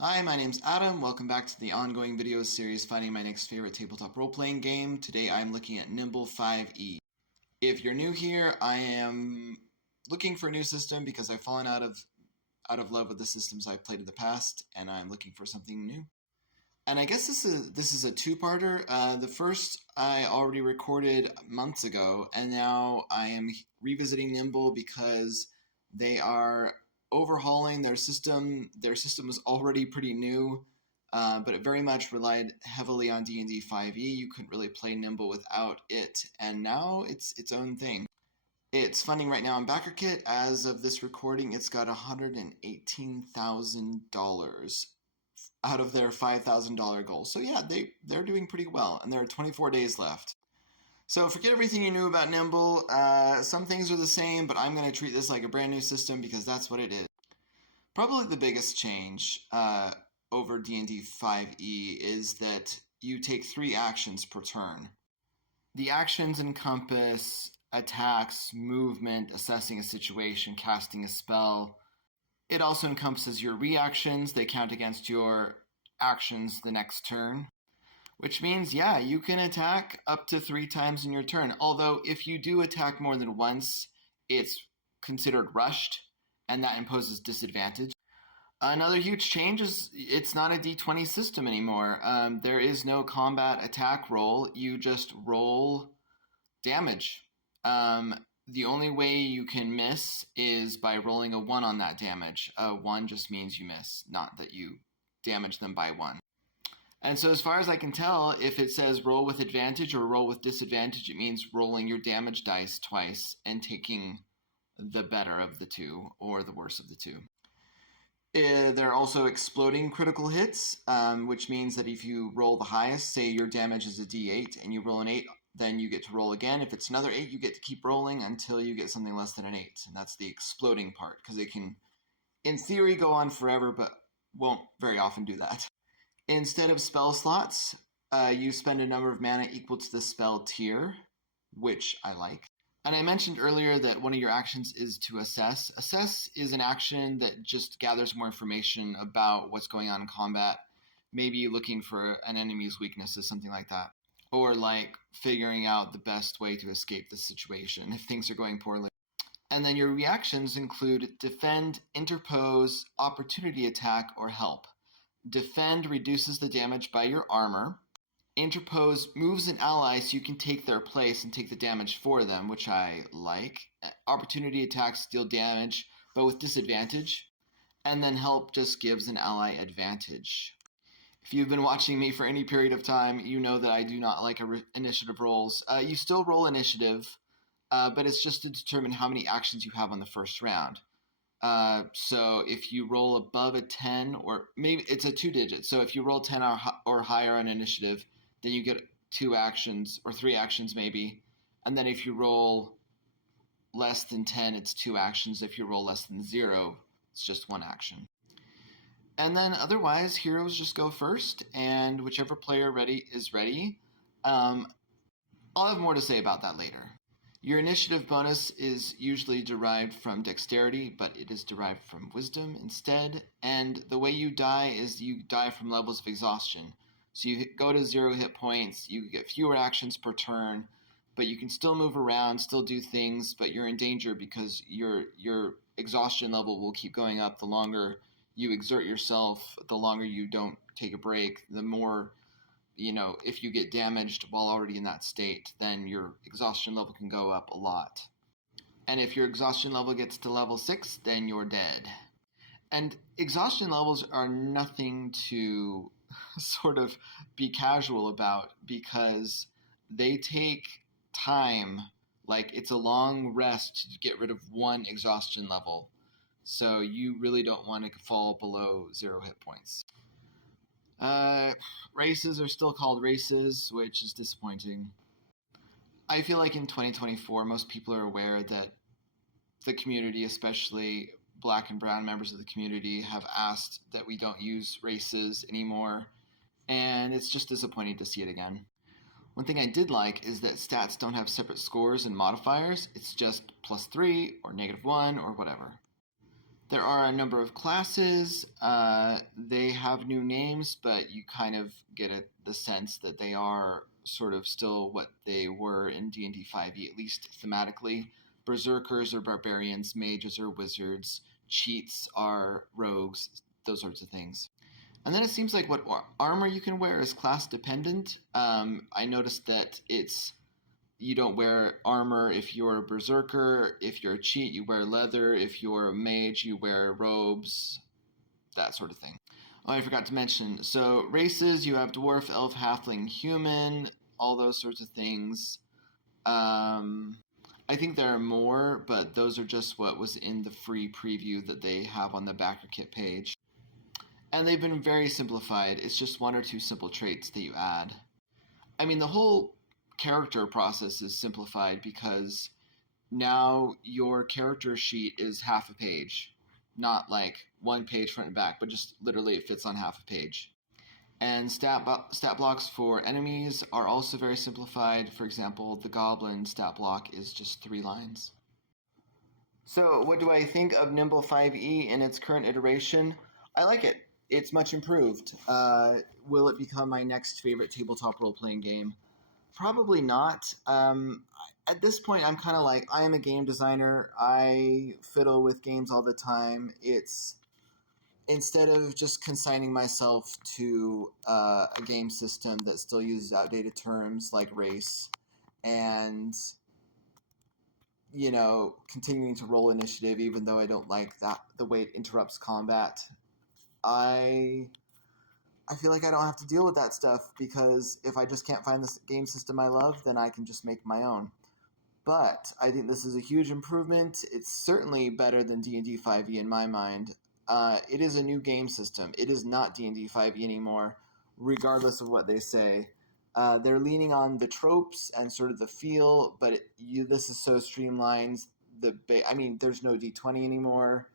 Hi, my name's Adam. Welcome back to the ongoing video series Finding My Next Favorite Tabletop Role-Playing Game. Today I'm looking at Nimble 5e. If you're new here, I am looking for a new system because I've fallen out of love with the systems I've played in the past, and I'm looking for something new. And I guess this is a two-parter. The first I already recorded months ago, and now I am revisiting Nimble because they are overhauling their system. Their system was already pretty new, but it very much relied heavily on D&D 5e. You couldn't really play Nimble without it, and now it's its own thing. It's funding right now on BackerKit. As of this recording, it's got $118,000 out of their $5,000 goal. So yeah, they're doing pretty well, and there are 24 days left. So forget everything you knew about Nimble. Some things are the same, but I'm going to treat this like a brand new system because that's what it is. Probably the biggest change over D&D 5e is that you take 3 actions per turn. The actions encompass attacks, movement, assessing a situation, casting a spell. It also encompasses your reactions. They count against your actions the next turn. Which means, yeah, you can attack up to 3 times in your turn. Although, if you do attack more than once, it's considered rushed, and that imposes disadvantage. Another huge change is it's not a d20 system anymore. There is no combat attack roll. You just roll damage. The only way you can miss is by rolling a 1 on that damage. 1 just means you miss, not that you damage them by 1. And so as far as I can tell, if it says roll with advantage or roll with disadvantage, it means rolling your damage dice twice and taking the better of the two or the worse of the two. There are also exploding critical hits, which means that if you roll the highest, say your damage is a d8 and you roll an 8, then you get to roll again. If it's another 8, you get to keep rolling until you get something less than an 8. And that's the exploding part, because it can, in theory, go on forever, but won't very often do that. Instead of spell slots, you spend a number of mana equal to the spell tier, which I like. And I mentioned earlier that one of your actions is to assess. Assess is an action that just gathers more information about what's going on in combat, maybe looking for an enemy's weaknesses, something like that. Or like figuring out the best way to escape the situation if things are going poorly. And then your reactions include defend, interpose, opportunity attack, or help. Defend reduces the damage by your armor. Interpose moves an ally so you can take their place and take the damage for them, which I like. Opportunity attacks deal damage, but with disadvantage. And then help just gives an ally advantage. If you've been watching me for any period of time, you know that I do not like initiative rolls. You still roll initiative, but it's just to determine how many actions you have on the first round. So if you roll above a 10, or maybe it's a 2-digit, so if you roll 10 or higher on initiative, then you get 2 actions, or 3 actions maybe, and then if you roll less than 10, it's 2 actions. If you roll less than 0, it's just 1 action. And then otherwise, heroes just go first, and whichever player is ready. I'll have more to say about that later. Your initiative bonus is usually derived from dexterity, but it is derived from wisdom instead. And the way you die is you die from levels of exhaustion. So you go to 0 hit points, you get fewer actions per turn, but you can still move around, still do things, but you're in danger because your exhaustion level will keep going up the longer you exert yourself, the longer you don't take a break, the more, if you get damaged while already in that state, then your exhaustion level can go up a lot. And if your exhaustion level gets to level 6, then you're dead. And exhaustion levels are nothing to sort of be casual about because they take time. Like, it's a long rest to get rid of 1 exhaustion level. So you really don't want to fall below 0 hit points. Races are still called races, which is disappointing. I feel like in 2024, most people are aware that the community, especially Black and brown members of the community, have asked that we don't use races anymore, and it's just disappointing to see it again. One thing I did like is that stats don't have separate scores and modifiers. It's just +3 or -1 or whatever. There are a number of classes. They have new names, but you kind of get the sense that they are sort of still what they were in D&D 5e, at least thematically. Berserkers are barbarians, mages are wizards, cheats are rogues, those sorts of things. And then it seems like what armor you can wear is class dependent. I noticed that you don't wear armor if you're a berserker. If you're a cheat, you wear leather. If you're a mage, you wear robes, that sort of thing. Oh, I forgot to mention. So races, you have dwarf, elf, halfling, human, all those sorts of things. I think there are more, but those are just what was in the free preview that they have on the backer kit page. And they've been very simplified. It's just one or two simple traits that you add. I mean, the whole character process is simplified because now your character sheet is half a page. Not like one page front and back, but just literally it fits on half a page. And stat blocks for enemies are also very simplified. For example, the goblin stat block is just 3 lines. So what do I think of Nimble 5e in its current iteration? I like it. It's much improved. Will it become my next favorite tabletop role-playing game? Probably not. At this point, I'm kind of like, I am a game designer. I fiddle with games all the time. It's instead of just consigning myself to a game system that still uses outdated terms like race and, continuing to roll initiative even though I don't like that the way it interrupts combat. I feel like I don't have to deal with that stuff because if I just can't find this game system I love, then I can just make my own. But I think this is a huge improvement. It's certainly better than D&D 5e in my mind. It is a new game system. It is not D&D 5e anymore, regardless of what they say. They're leaning on the tropes and sort of the feel, but this is so streamlined. There's no D20 anymore.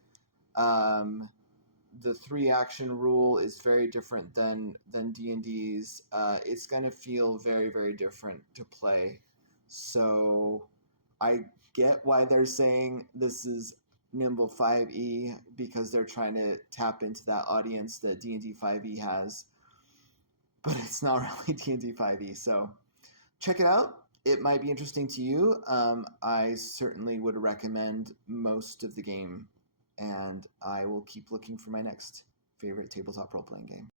The 3-action rule is very different than D&D's. It's going to feel very, very different to play. So I get why they're saying this is Nimble 5e because they're trying to tap into that audience that D&D 5e has. But it's not really D&D 5e. So check it out. It might be interesting to you. I certainly would recommend most of the game. And I will keep looking for my next favorite tabletop role-playing game.